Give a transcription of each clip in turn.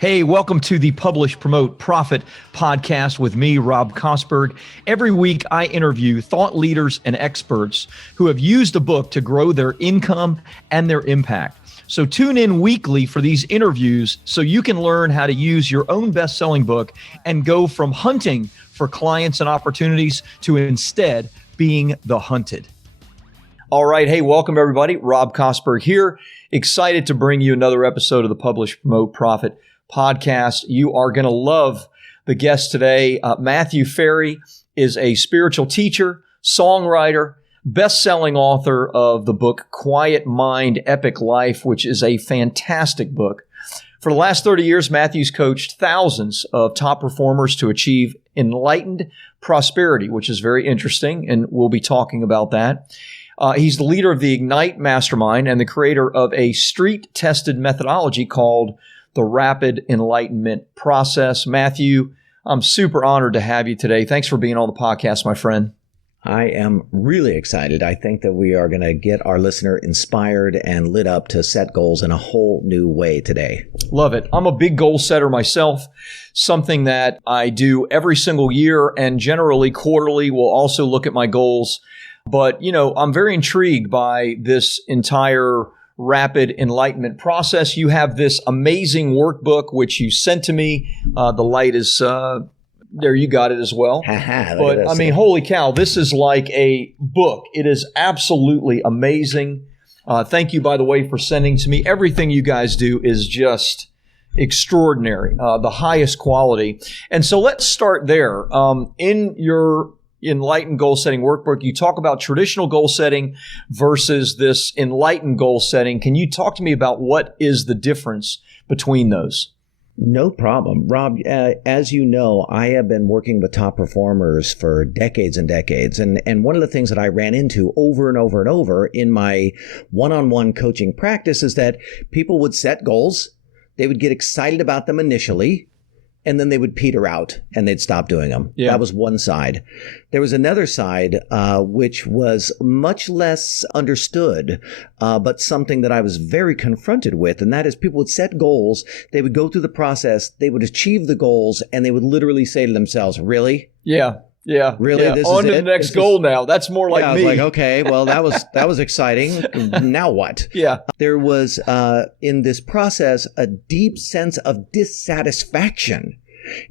Hey, welcome to the Publish, Promote, Profit podcast with me, Rob Kosberg. Every week, I interview thought leaders and experts who have used a book to grow their income and their impact. So tune in weekly for these interviews so you can learn how to use your own best-selling book and go from hunting for clients and opportunities to instead being the hunted. All right. Hey, welcome everybody. Rob Kosberg here. Excited to bring you another episode of the Publish, Promote, Profit podcast. You are going to love the guest today. Matthew Ferry is a spiritual teacher, songwriter, best-selling author of the book Quiet Mind, Epic Life, which is a fantastic book. For the last 30 years, Matthew's coached thousands of top performers to achieve enlightened prosperity, which is very interesting, and we'll be talking about that. He's the leader of the Ignite Mastermind and the creator of a street-tested methodology called the Rapid Enlightenment Process. Matthew, I'm super honored to have you today. Thanks for being on the podcast, my friend. I am really excited. I think that we are going to get our listener inspired and lit up to set goals in a whole new way today. Love it. I'm a big goal setter myself, something that I do every single year and generally quarterly. We'll also look at my goals. But, I'm very intrigued by this entire Rapid Enlightenment Process. You have this amazing workbook, which you sent to me. The light is there. You got it as well. But I mean, holy cow, this is like a book. It is absolutely amazing. Thank you, by the way, for sending to me. Everything you guys do is just extraordinary, the highest quality. And so let's start there. In your Enlightened Goal Setting Workbook, you talk about traditional goal setting versus this enlightened goal setting. Can you talk to me about what is the difference between those? No problem. Rob, as you know, I have been working with top performers for decades and decades. And one of the things that I ran into over and over and over in my one-on-one coaching practice is that people would set goals. They would get excited about them initially, and then they would peter out and they'd stop doing them. Yeah. That was one side. There was another side, which was much less understood, but something that I was very confronted with. And that is people would set goals. They would go through the process. They would achieve the goals and they would literally say to themselves, really? Yeah. Yeah. Really? Yeah. This On is to it? the next goal now. That's more like me. I was like, okay, well, that was exciting. Now what? Yeah. There was, in this process, a deep sense of dissatisfaction.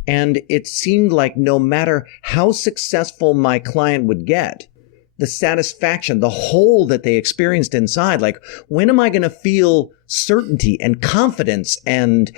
And it seemed like no matter how successful my client would get, the satisfaction, the hole that they experienced inside, like, when am I going to feel certainty and confidence and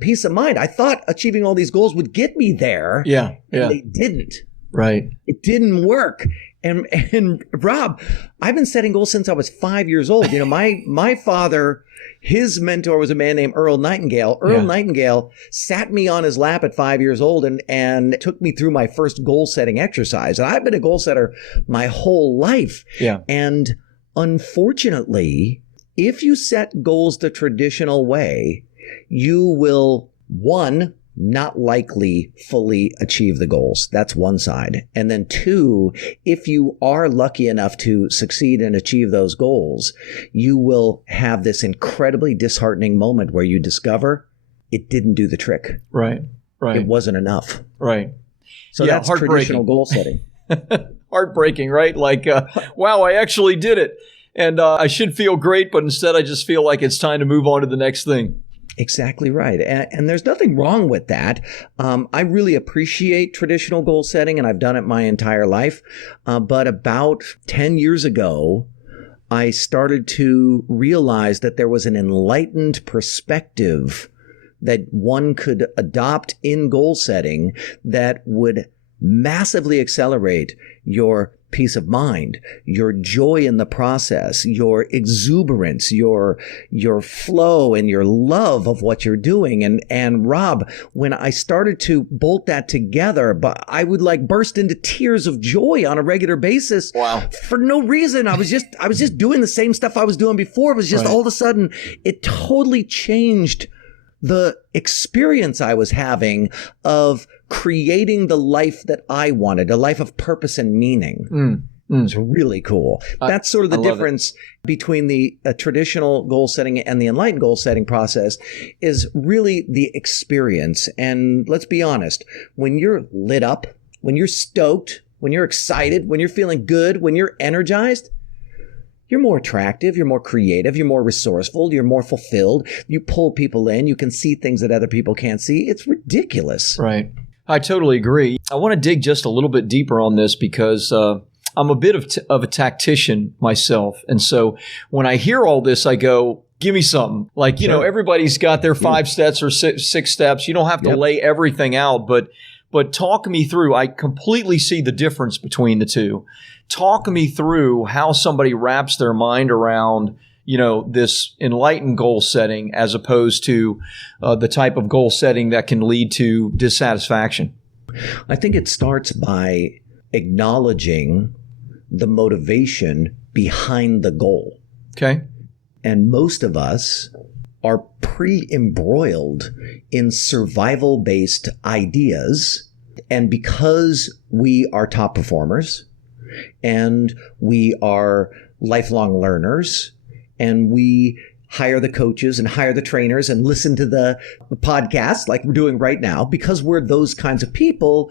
peace of mind? I thought achieving all these goals would get me there. Yeah. And they didn't. Right. It didn't work. And Rob, I've been setting goals since I was 5 years old. My father, his mentor was a man named Earl Nightingale. Nightingale sat me on his lap at 5 years old and took me through my first goal setting exercise. And I've been a goal setter my whole life. Yeah. And unfortunately, if you set goals the traditional way, you will, one, not likely fully achieve the goals. That's one side. And then two, if you are lucky enough to succeed and achieve those goals, you will have this incredibly disheartening moment where you discover it didn't do the trick. Right. It wasn't enough. Right. So that's traditional goal setting. Heartbreaking, right? Like, wow, I actually did it. And I should feel great, but instead I just feel like it's time to move on to the next thing. Exactly right. And there's nothing wrong with that. I really appreciate traditional goal setting, and I've done it my entire life. But about 10 years ago, I started to realize that there was an enlightened perspective that one could adopt in goal setting that would massively accelerate your peace of mind, your joy in the process, your exuberance, your flow and your love of what you're doing. And Rob, when I started to bolt that together, but I would like burst into tears of joy on a regular basis. Wow. For no reason. I was just doing the same stuff I was doing before. It was just all of a sudden, it totally changed the experience I was having of creating the life that I wanted, a life of purpose and meaning. It's really cool. That's sort of the difference between the traditional goal setting and the enlightened goal setting process is really the experience. And let's be honest, when you're lit up, when you're stoked, when you're excited, when you're feeling good, when you're energized, you're more attractive, you're more creative, you're more resourceful, you're more fulfilled. You pull people in, you can see things that other people can't see. It's ridiculous. Right. I totally agree. I want to dig just a little bit deeper on this because I'm a bit of a tactician myself. And so when I hear all this, I go, give me something. Like, you know, everybody's got their 5 steps or six steps. You don't have to lay everything out, but talk me through. I completely see the difference between the two. Talk me through how somebody wraps their mind around, you know, this enlightened goal setting as opposed to the type of goal setting that can lead to dissatisfaction. I think it starts by acknowledging the motivation behind the goal. Okay. And most of us are pre-embroiled in survival-based ideas. And because we are top performers and we are lifelong learners and we hire the coaches and hire the trainers and listen to the podcasts like we're doing right now, because we're those kinds of people,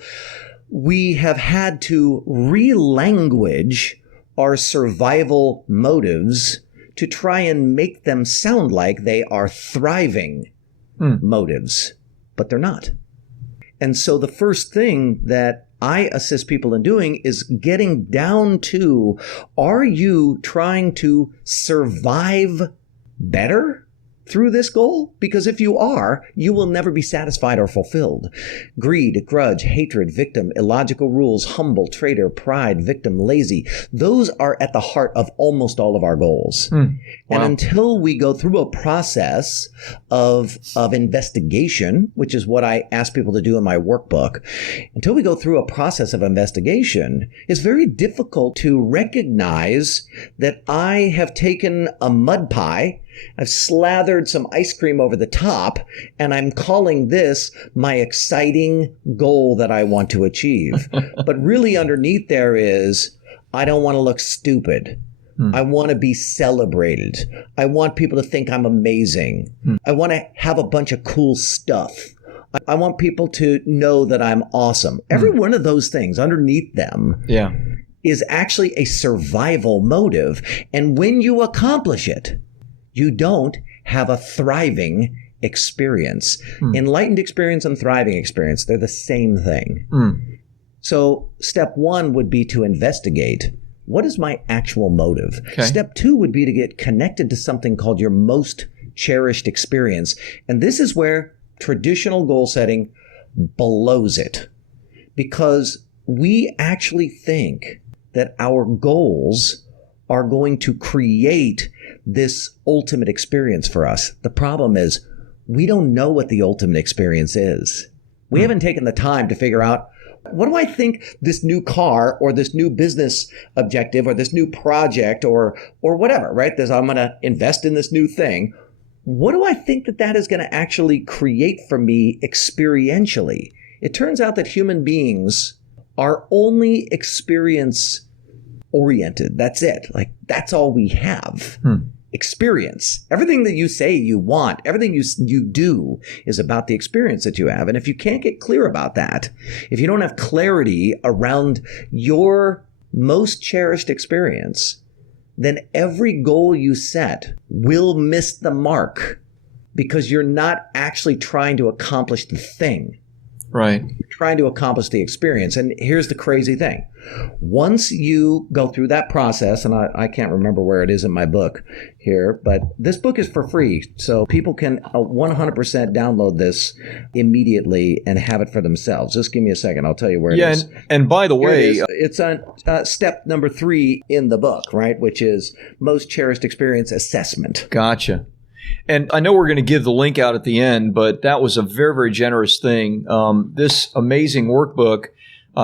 we have had to relanguage our survival motives to try and make them sound like they are thriving motives, but they're not. And so the first thing that I assist people in doing is getting down to, are you trying to survive better through this goal? Because if you are, you will never be satisfied or fulfilled. Greed, grudge, hatred, victim, illogical rules, humble, traitor, pride, victim, lazy. Those are at the heart of almost all of our goals. Wow. And until we go through a process of investigation, which is what I ask people to do in my workbook, until we go through a process of investigation, it's very difficult to recognize that I have taken a mud pie, I've slathered some ice cream over the top, and I'm calling this my exciting goal that I want to achieve. But really underneath there is, I don't want to look stupid. I want to be celebrated. I want people to think I'm amazing. I want to have a bunch of cool stuff. I want people to know that I'm awesome. Every one of those things underneath them is actually a survival motive. And when you accomplish it, you don't have a thriving experience. Enlightened experience and thriving experience, they're the same thing. So step one would be to investigate, what is my actual motive? Okay. Step two would be to get connected to something called your most cherished experience. And this is where traditional goal setting blows it, because we actually think that our goals are going to create this ultimate experience for us. The problem is we don't know what the ultimate experience is. We haven't taken the time to figure out, what do I think this new car or this new business objective or this new project or whatever, right? I'm going to invest in this new thing. What do I think that is going to actually create for me experientially? It turns out that human beings are only experience oriented. That's it. Like, that's all we have. Experience. Everything that you say you want, everything you do is about the experience that you have. And if you can't get clear about that, if you don't have clarity around your most cherished experience, then every goal you set will miss the mark, because you're not actually trying to accomplish the thing. Right. You're trying to accomplish the experience. And here's the crazy thing. Once you go through that process, and I can't remember where it is in my book here, but this book is for free. So people can 100% download this immediately and have it for themselves. Just give me a second. I'll tell you where it is. And by the way, it's on step number 3 in the book, right? Which is most cherished experience assessment. Gotcha. And I know we're going to give the link out at the end, but that was a very, very generous thing. This amazing workbook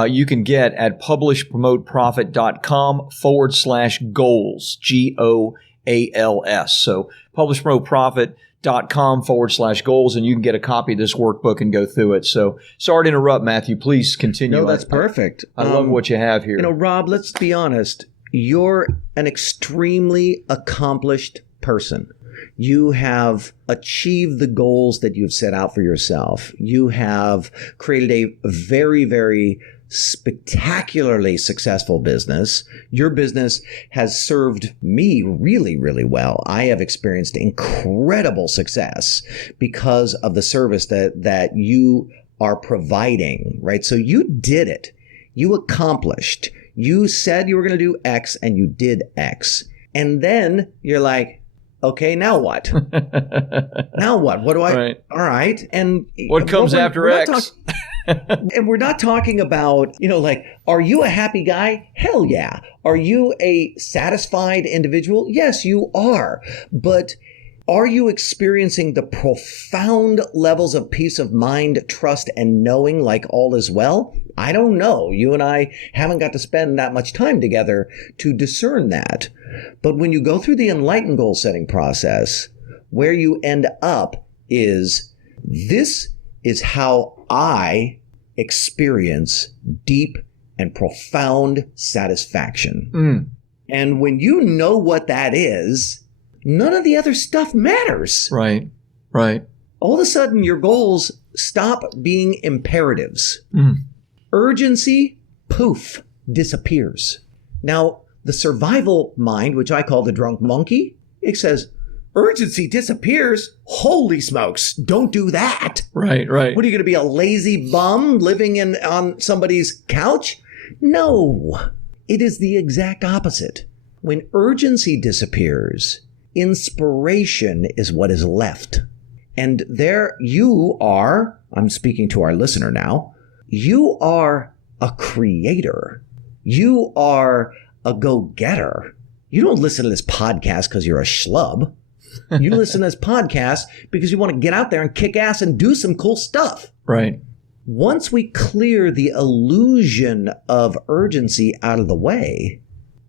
you can get at publishpromoteprofit.com/goals, GOALS. So publishpromoteprofit.com/goals, and you can get a copy of this workbook and go through it. So sorry to interrupt, Matthew. Please continue. No, that's perfect. I love what you have here. Rob, let's be honest. you're an extremely accomplished person. You have achieved the goals that you've set out for yourself. You have created a very, very spectacularly successful business. Your business has served me really, really well. I have experienced incredible success because of the service that you are providing, right? So you did it. You accomplished. You said you were going to do X and you did X. And then you're like, okay, now what? Now what? What do I? Right. All right. And what comes after X? And we're not talking about, like, are you a happy guy? Hell yeah. Are you a satisfied individual? Yes, you are. But are you experiencing the profound levels of peace of mind, trust, and knowing like all is well? I don't know. You and I haven't got to spend that much time together to discern that. But when you go through the enlightened goal setting process, where you end up is, this is how I experience deep and profound satisfaction. And when you know what that is, none of the other stuff matters. Right. All of a sudden, your goals stop being imperatives. Urgency, poof, disappears. Now, the survival mind, which I call the drunk monkey, it says, urgency disappears? Holy smokes, don't do that. Right. What, are you going to be a lazy bum living on somebody's couch? No, it is the exact opposite. When urgency disappears, inspiration is what is left. And there you are, I'm speaking to our listener now, you are a creator. You are a go-getter. You don't listen to this podcast because you're a schlub. You listen to this podcast because you want to get out there and kick ass and do some cool stuff. Right. Once we clear the illusion of urgency out of the way,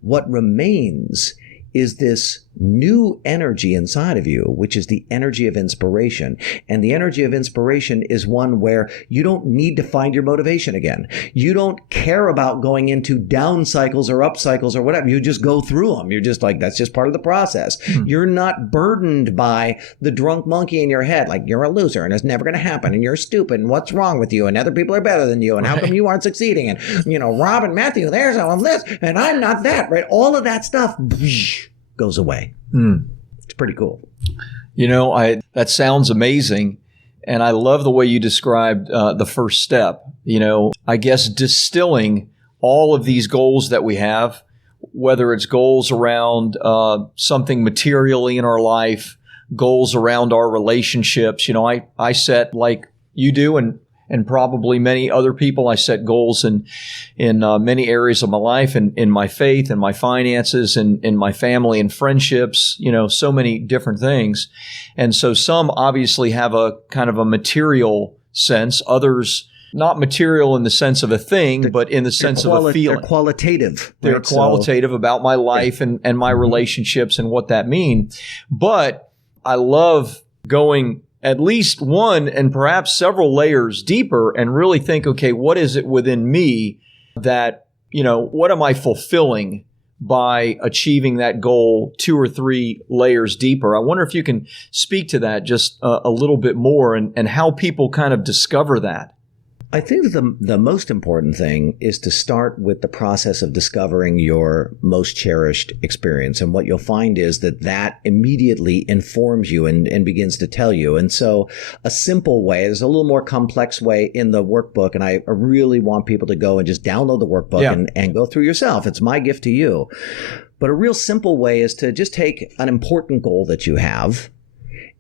what remains is this new energy inside of you, which is the energy of inspiration. And the energy of inspiration is one where you don't need to find your motivation again. You don't care about going into down cycles or up cycles or whatever. You just go through them. You're just like, that's just part of the process. You're not burdened by the drunk monkey in your head, like you're a loser and it's never going to happen and you're stupid and what's wrong with you and other people are better than you and how come you aren't succeeding and, Rob and Matthew, there's all of this and I'm not that, right? All of that stuff goes away. It's pretty cool. That sounds amazing. And I love the way you described the first step. I guess distilling all of these goals that we have, whether it's goals around something materially in our life, goals around our relationships. I set, like you do, and probably many other people, I set goals in many areas of my life, and in my faith and my finances and in my family and friendships, so many different things. And so some obviously have a kind of a material sense, others not material in the sense of a thing, but in the sense of a feeling. They're qualitative. They're qualitative about my life and my relationships and what that means. But I love going at least one and perhaps several layers deeper and really think, okay, what is it within me that, what am I fulfilling by achieving that goal 2 or 3 layers deeper? I wonder if you can speak to that just a little bit more and how people kind of discover that. I think that the most important thing is to start with the process of discovering your most cherished experience. And what you'll find is that immediately informs you and begins to tell you. And so a simple way, there's a little more complex way in the workbook. And I really want people to go and just download the workbook and go through yourself. It's my gift to you. But a real simple way is to just take an important goal that you have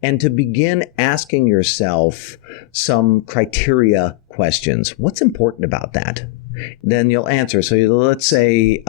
and to begin asking yourself some criteria questions. What's important about that? Then you'll answer. So let's say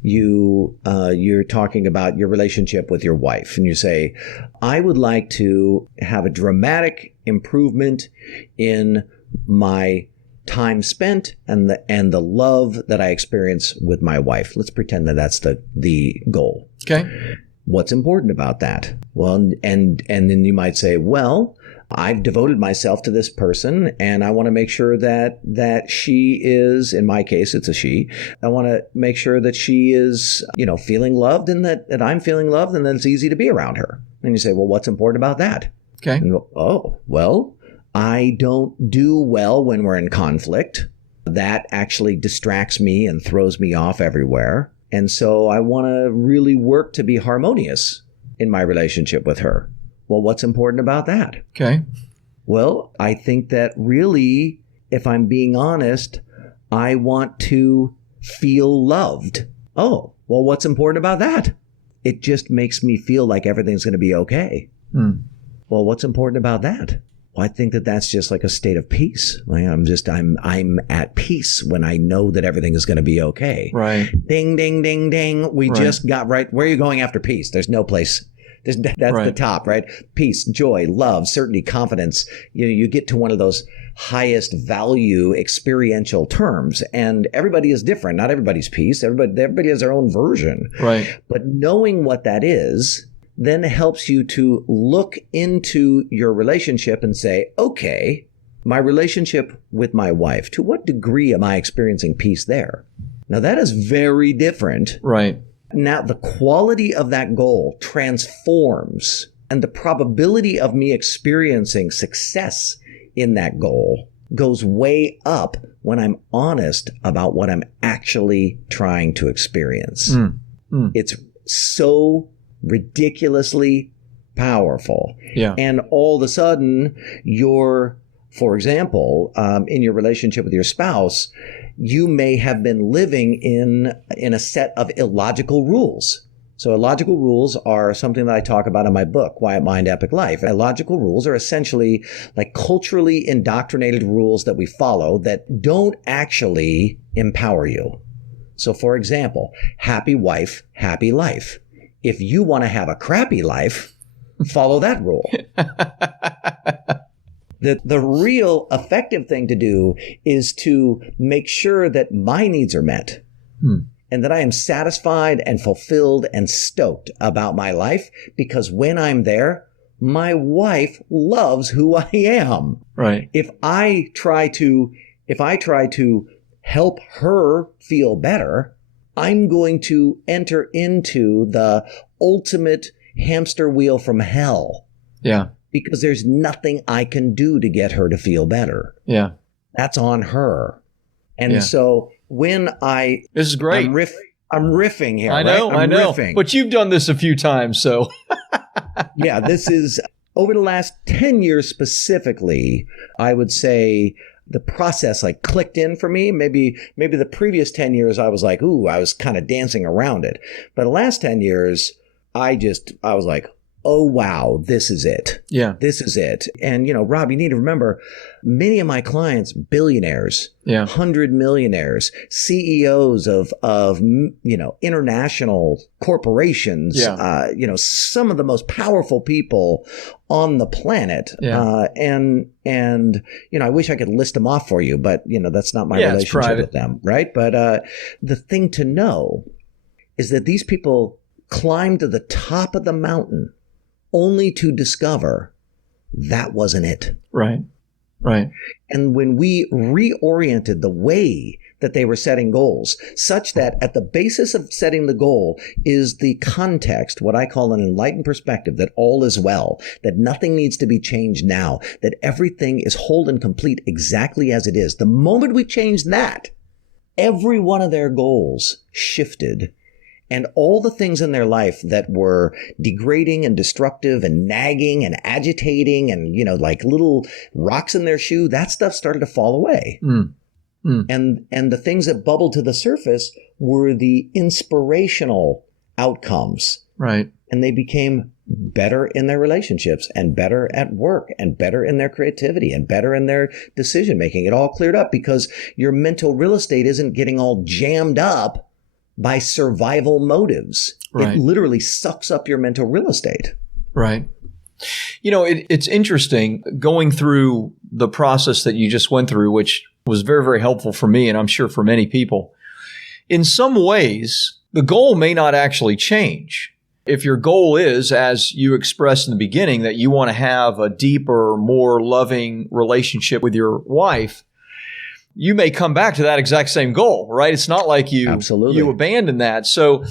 you're talking about your relationship with your wife, and you say, I would like to have a dramatic improvement in my time spent and the love that I experience with my wife. Let's pretend that that's the goal. Okay. What's important about that? Well, and then you might say, well, I've devoted myself to this person, and I want to make sure that she is, in my case, it's a she. I want to make sure that she is, feeling loved, and that I'm feeling loved, and that it's easy to be around her. And you say, well, what's important about that? Okay. And well, I don't do well when we're in conflict. That actually distracts me and throws me off everywhere. And so I want to really work to be harmonious in my relationship with her. Well, what's important about that? Okay. Well, I think that really, if I'm being honest, I want to feel loved. Oh, well, what's important about that? It just makes me feel like everything's going to be okay. Well, what's important about that? Well, I think that that's just like a state of peace. Like I'm at peace when I know that everything is going to be okay. Right. Ding, ding, ding, ding. We just got right. Where are you going after peace? There's no place. That's the top, right? Peace, joy, love, certainty, confidence. You get to one of those highest value experiential terms, and everybody is different. Not everybody's peace. Everybody has their own version. Right. But knowing what that is then helps you to look into your relationship and say, okay, my relationship with my wife, to what degree am I experiencing peace there? Now that is very different. Right. Now, the quality of that goal transforms, and the probability of me experiencing success in that goal goes way up when I'm honest about what I'm actually trying to experience. It's so ridiculously powerful. Yeah. And all of a sudden, for example, in your relationship with your spouse, you may have been living in a set of illogical rules. So illogical rules are something that I talk about in my book, Quiet Mind, Epic Life. Illogical rules are essentially like culturally indoctrinated rules that we follow that don't actually empower you. So for example, happy wife, happy life. If you want to have a crappy life, follow that rule. The real effective thing to do is to make sure that my needs are met and that I am satisfied and fulfilled and stoked about my life, because when I'm there, my wife loves who I am. Right. If I try to help her feel better, I'm going to enter into the ultimate hamster wheel from hell. Yeah. Because there's nothing I can do to get her to feel better. Yeah. That's on her. And so when this is great. I'm riffing here. I know. Riffing. But you've done this a few times, so. Yeah, this is over the last 10 years specifically, I would say the process like clicked in for me. Maybe the previous 10 years I was like, I was kind of dancing around it. But the last 10 years, I was like, oh, wow, this is it. Yeah. This is it. And, Rob, you need to remember, many of my clients, billionaires, 100 millionaires, CEOs of international corporations, some of the most powerful people on the planet. Yeah. And I wish I could list them off for you, but, that's not my relationship with them. Right. But the thing to know is that these people climbed to the top of the mountain only to discover that wasn't it. Right. Right. And when we reoriented the way that they were setting goals, such that at the basis of setting the goal is the context, what I call an enlightened perspective, that all is well, that nothing needs to be changed now, that everything is whole and complete exactly as it is. The moment we changed that, every one of their goals shifted. And all the things in their life that were degrading and destructive and nagging and agitating and, like little rocks in their shoe, that stuff started to fall away. And the things that bubbled to the surface were the inspirational outcomes. Right. And they became better in their relationships and better at work and better in their creativity and better in their decision making. It all cleared up because your mental real estate isn't getting all jammed up by survival motives. Right. It literally sucks up your mental real estate. Right. It's interesting going through the process that you just went through, which was very, very helpful for me, and I'm sure for many people. In some ways, the goal may not actually change. If your goal is, as you expressed in the beginning, that you want to have a deeper, more loving relationship with your wife, you may come back to that exact same goal, right? It's not like you abandon that. So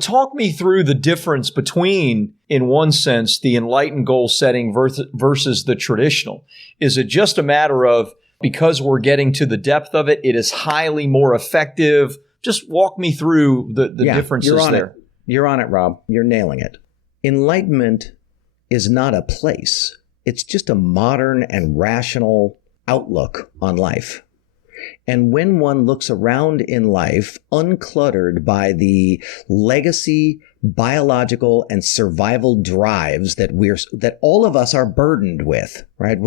talk me through the difference between, in one sense, the enlightened goal setting versus the traditional. Is it just a matter of, because we're getting to the depth of it, it is highly more effective? Just walk me through the differences there. You're on it, Rob. You're nailing it. Enlightenment is not a place. It's just a modern and rational outlook on life. And when one looks around in life, uncluttered by the legacy, biological, and survival drives that all of us are burdened with, right?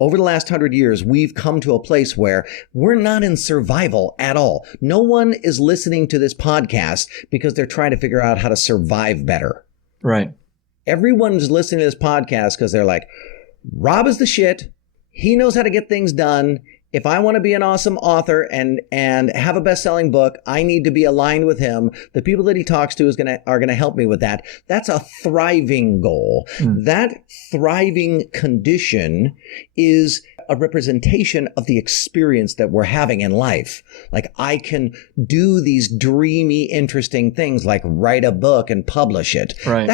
Over the last 100 years, we've come to a place where we're not in survival at all. No one is listening to this podcast because they're trying to figure out how to survive better. Right. Everyone's listening to this podcast because they're like, Rob is the shit. He knows how to get things done. If I want to be an awesome author and have a best-selling book, I need to be aligned with him. The people that he talks to are going to help me with that. That's a thriving goal. That thriving condition is a representation of the experience that we're having in life. Like, I can do these dreamy, interesting things like write a book and publish it. Right.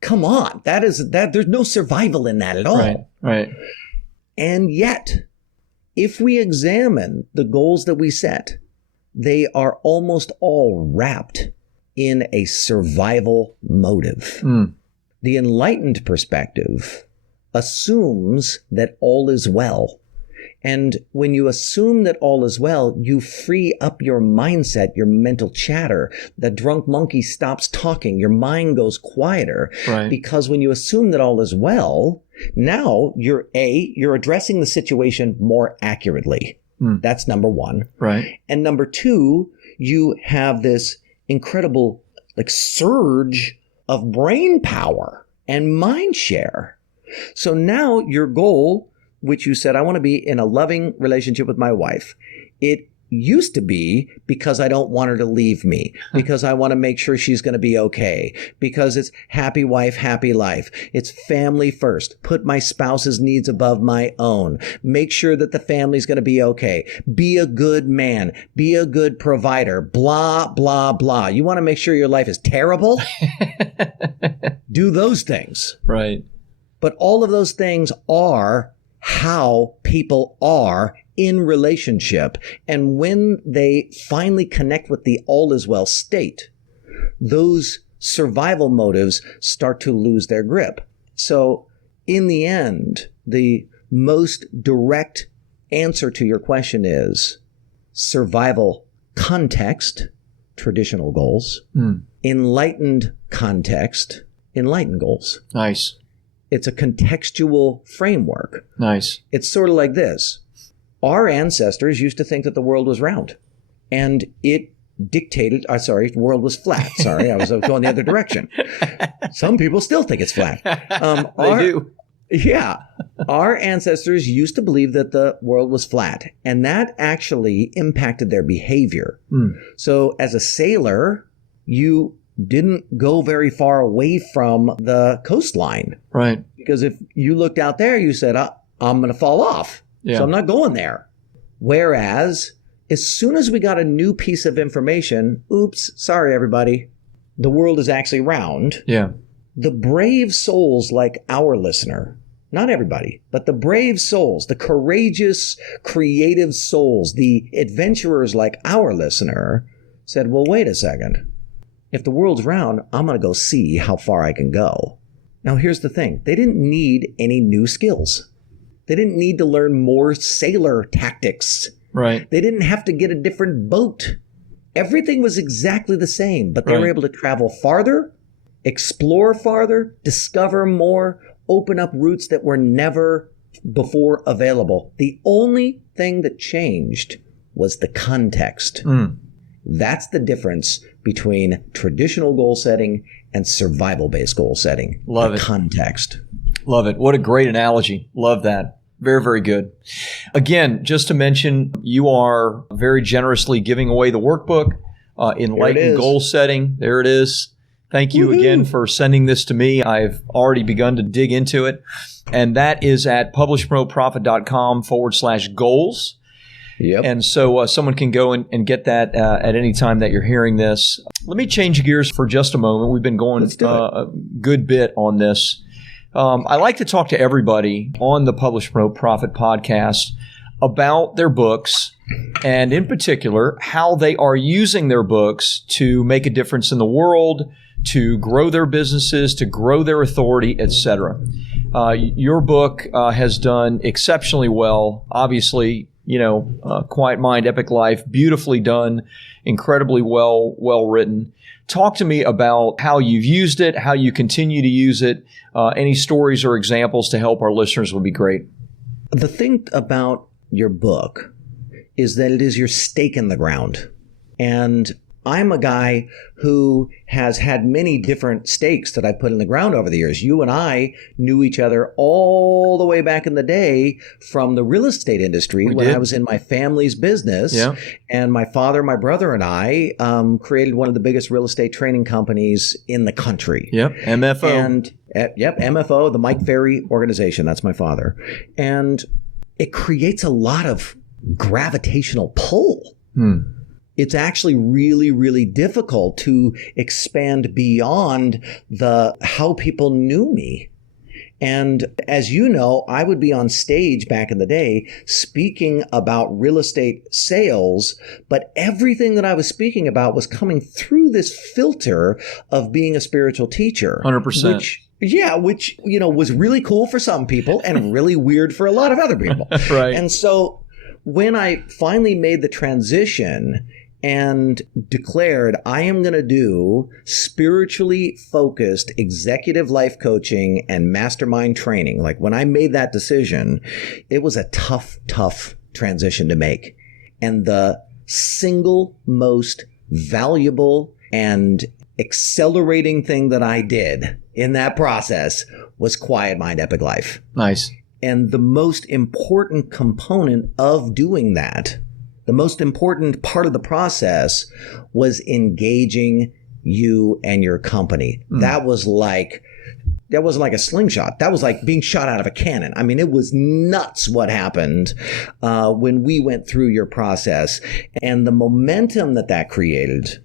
Come on. There's no survival in that at all. Right. And yet, if we examine the goals that we set, they are almost all wrapped in a survival motive. The enlightened perspective assumes that all is well. And when you assume that all is well, you free up your mindset, your mental chatter. The drunk monkey stops talking. Your mind goes quieter. Right. Because when you assume that all is well, now you're addressing the situation more accurately. That's number one. Right. And number two, you have this incredible surge of brain power and mind share. So now your goal, which you said, I want to be in a loving relationship with my wife. It used to be because I don't want her to leave me, because I want to make sure she's going to be okay, because it's happy wife, happy life. It's family first. Put my spouse's needs above my own. Make sure that the family's going to be okay. Be a good man. Be a good provider. Blah, blah, blah. You want to make sure your life is terrible? Do those things. Right. But all of those things are how people are in relationship. And when they finally connect with the all is well state, those survival motives start to lose their grip. So in the end, the most direct answer to your question is survival context, traditional goals, enlightened context, enlightened goals. Nice. It's a contextual framework. Nice. It's sort of like this. Our ancestors used to think that the world was round, and it dictated, the world was flat. Sorry, I was going the other direction. Some people still think it's flat. They do. Yeah. Our ancestors used to believe that the world was flat, and that actually impacted their behavior. So as a sailor, you didn't go very far away from the coastline. Right. Because if you looked out there, you said, I'm going to fall off. Yeah. So I'm not going there. Whereas as soon as we got a new piece of information, oops, sorry, everybody, the world is actually round. Yeah. The brave souls like our listener, not everybody, but the brave souls, the courageous, creative souls, the adventurers like our listener said, well, wait a second. If the world's round, I'm going to go see how far I can go. Now, here's the thing. They didn't need any new skills. They didn't need to learn more sailor tactics. Right. They didn't have to get a different boat. Everything was exactly the same, but they were able to travel farther, explore farther, discover more, open up routes that were never before available. The only thing that changed was the context. That's the difference between traditional goal setting and survival-based goal setting. Love it. Context. Love it. What a great analogy. Love that. Very, very good. Again, just to mention, you are very generously giving away the workbook, Enlightened Goal Setting. There it is. Thank you again for sending this to me. I've already begun to dig into it. And that is at publishpromoteprofit.com/goals. Yep. And so someone can go and get that at any time that you're hearing this. Let me change gears for just a moment. We've been going a good bit on this. I like to talk to everybody on the Publish, Promote, Profit podcast about their books, and in particular, how they are using their books to make a difference in the world, to grow their businesses, to grow their authority, etc. Your book has done exceptionally well. Obviously, Quiet Mind, Epic Life, beautifully done, incredibly well written. Talk to me about how you've used it, how you continue to use it. Any stories or examples to help our listeners would be great. The thing about your book is that it is your stake in the ground. And I'm a guy who has had many different stakes that I put in the ground over the years. You and I knew each other all the way back in the day from the real estate industry I was in my family's business. Yeah. And my father, my brother, and I created one of the biggest real estate training companies in the country. Yep, MFO. And MFO, the Mike Ferry organization. That's my father. And it creates a lot of gravitational pull. It's actually really, really difficult to expand beyond how people knew me. And as you know, I would be on stage back in the day speaking about real estate sales, but everything that I was speaking about was coming through this filter of being a spiritual teacher. 100%. Which was really cool for some people and really weird for a lot of other people. Right. And so when I finally made the transition and declared I am going to do spiritually focused executive life coaching and mastermind training, like when I made that decision, it was a tough transition to make. And the single most valuable and accelerating thing that I did in that process was Quiet Mind, Epic Life. Nice. And the most important component of doing that, the most important part of the process, was engaging you and your company. That wasn't like a slingshot. That was like being shot out of a cannon. I mean, it was nuts what happened when we went through your process. And the momentum that created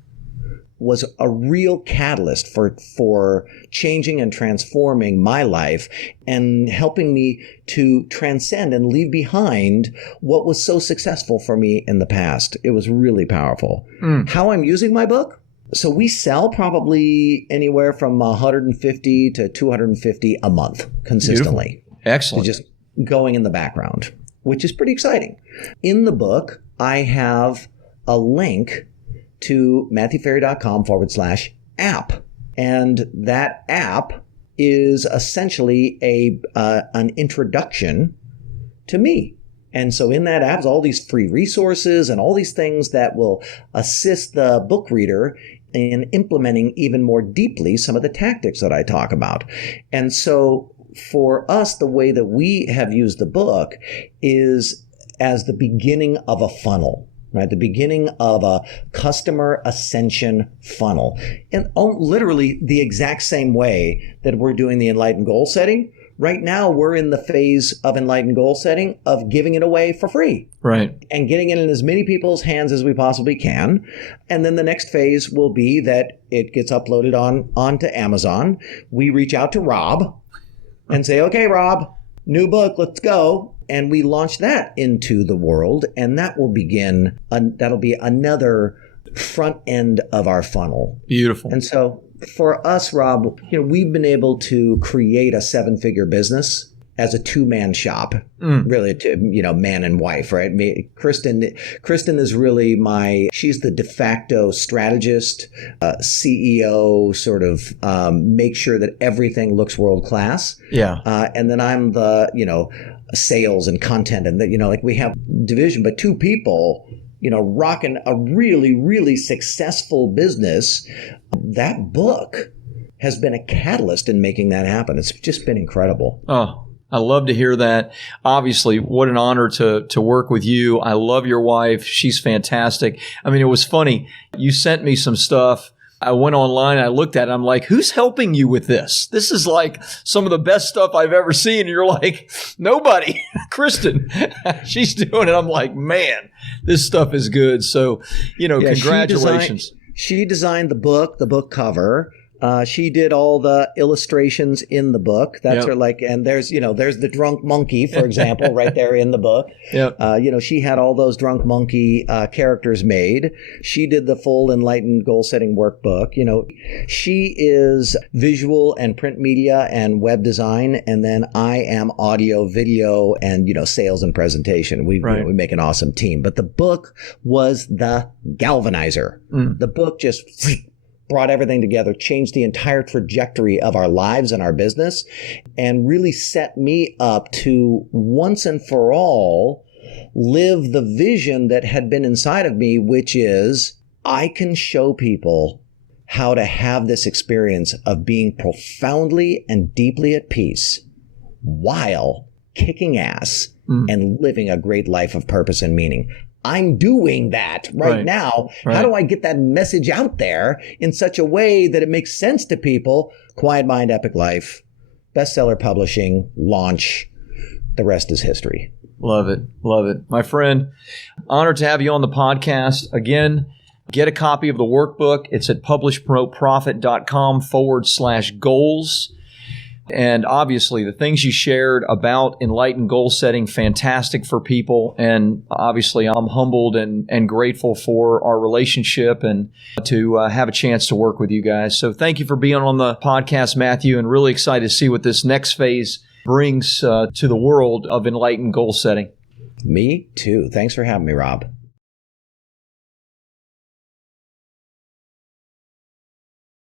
was a real catalyst for changing and transforming my life and helping me to transcend and leave behind what was so successful for me in the past. It was really powerful. How I'm using my book? So we sell probably anywhere from 150 to 250 a month consistently. Beautiful. Excellent. Just going in the background, which is pretty exciting. In the book, I have a link to MatthewFerry.com/app. And that app is essentially an introduction to me. And so in that app is all these free resources and all these things that will assist the book reader in implementing even more deeply some of the tactics that I talk about. And so for us, the way that we have used the book is as the beginning of a funnel. Right, the beginning of a customer ascension funnel. And literally the exact same way that we're doing the enlightened goal setting. Right now, we're in the phase of enlightened goal setting of giving it away for free. Right. And getting it in as many people's hands as we possibly can. And then the next phase will be that it gets uploaded onto Amazon. We reach out to Rob and say, okay, Rob, new book, let's go. And we launch that into the world, and that will begin, that'll be another front end of our funnel. Beautiful. And so for us, Rob, we've been able to create a 7-figure business as a 2-man shop, really, man and wife, right? Kristen is really she's the de facto strategist, CEO, sort of make sure that everything looks world class. Yeah. And then I'm the, sales and content, and we have division, but 2 people, rocking a really, really successful business. That book has been a catalyst in making that happen. It's just been incredible. Oh, I love to hear that. Obviously, what an honor to work with you. I love your wife. She's fantastic. I mean, it was funny. You sent me some stuff. I went online, I looked at it, I'm like, who's helping you with this? This is like some of the best stuff I've ever seen. And you're like, nobody. Kristen, she's doing it. I'm like, man, this stuff is good. So, congratulations. She designed the book cover. She did all the illustrations in the book. That's her and there's the drunk monkey, for example, right there in the book. Yep. She had all those drunk monkey characters made. She did the full Enlightened Goal Setting Workbook. She is visual and print media and web design. And then I am audio, video, and, sales and presentation. We make an awesome team. But the book was the galvanizer. The book just brought everything together, changed the entire trajectory of our lives and our business, and really set me up to once and for all live the vision that had been inside of me, which is I can show people how to have this experience of being profoundly and deeply at peace while kicking ass and living a great life of purpose and meaning. I'm doing that right now. Right. How do I get that message out there in such a way that it makes sense to people? Quiet Mind, Epic Life, bestseller publishing, launch. The rest is history. Love it. Love it. My friend, honored to have you on the podcast. Again, get a copy of the workbook. It's at publishpromoteprofit.com/goals. And obviously, the things you shared about enlightened goal setting, fantastic for people. And obviously, I'm humbled and grateful for our relationship and to have a chance to work with you guys. So thank you for being on the podcast, Matthew, and really excited to see what this next phase brings to the world of enlightened goal setting. Me too. Thanks for having me, Rob.